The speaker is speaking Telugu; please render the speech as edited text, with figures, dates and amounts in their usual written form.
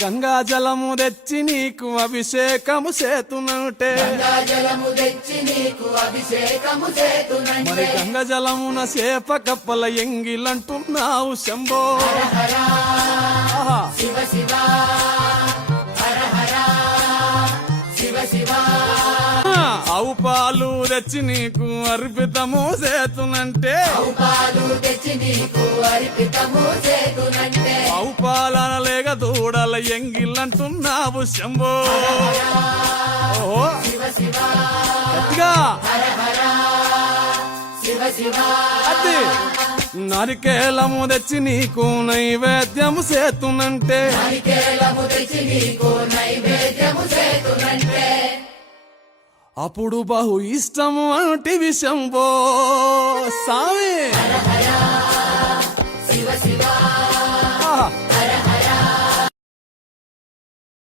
గంగా జలము తెచ్చి నీకు అభిషేకము చేతునంటే మరి గంగా జలమున చేప కప్పల ఎంగిలంటున్నావు శంభో ఆవు పాలు తెచ్చి నీకు అర్పితము చేతునంటే ఆవు పాలన లేక దూడల ఎంగిలంటున్నావు శంభో ఓహో గట్టిగా అది నారికేలము తెచ్చి నీకు నైవేద్యము చేతునంటే అప్పుడు బహు ఇష్టము అంటివి శంభో సామి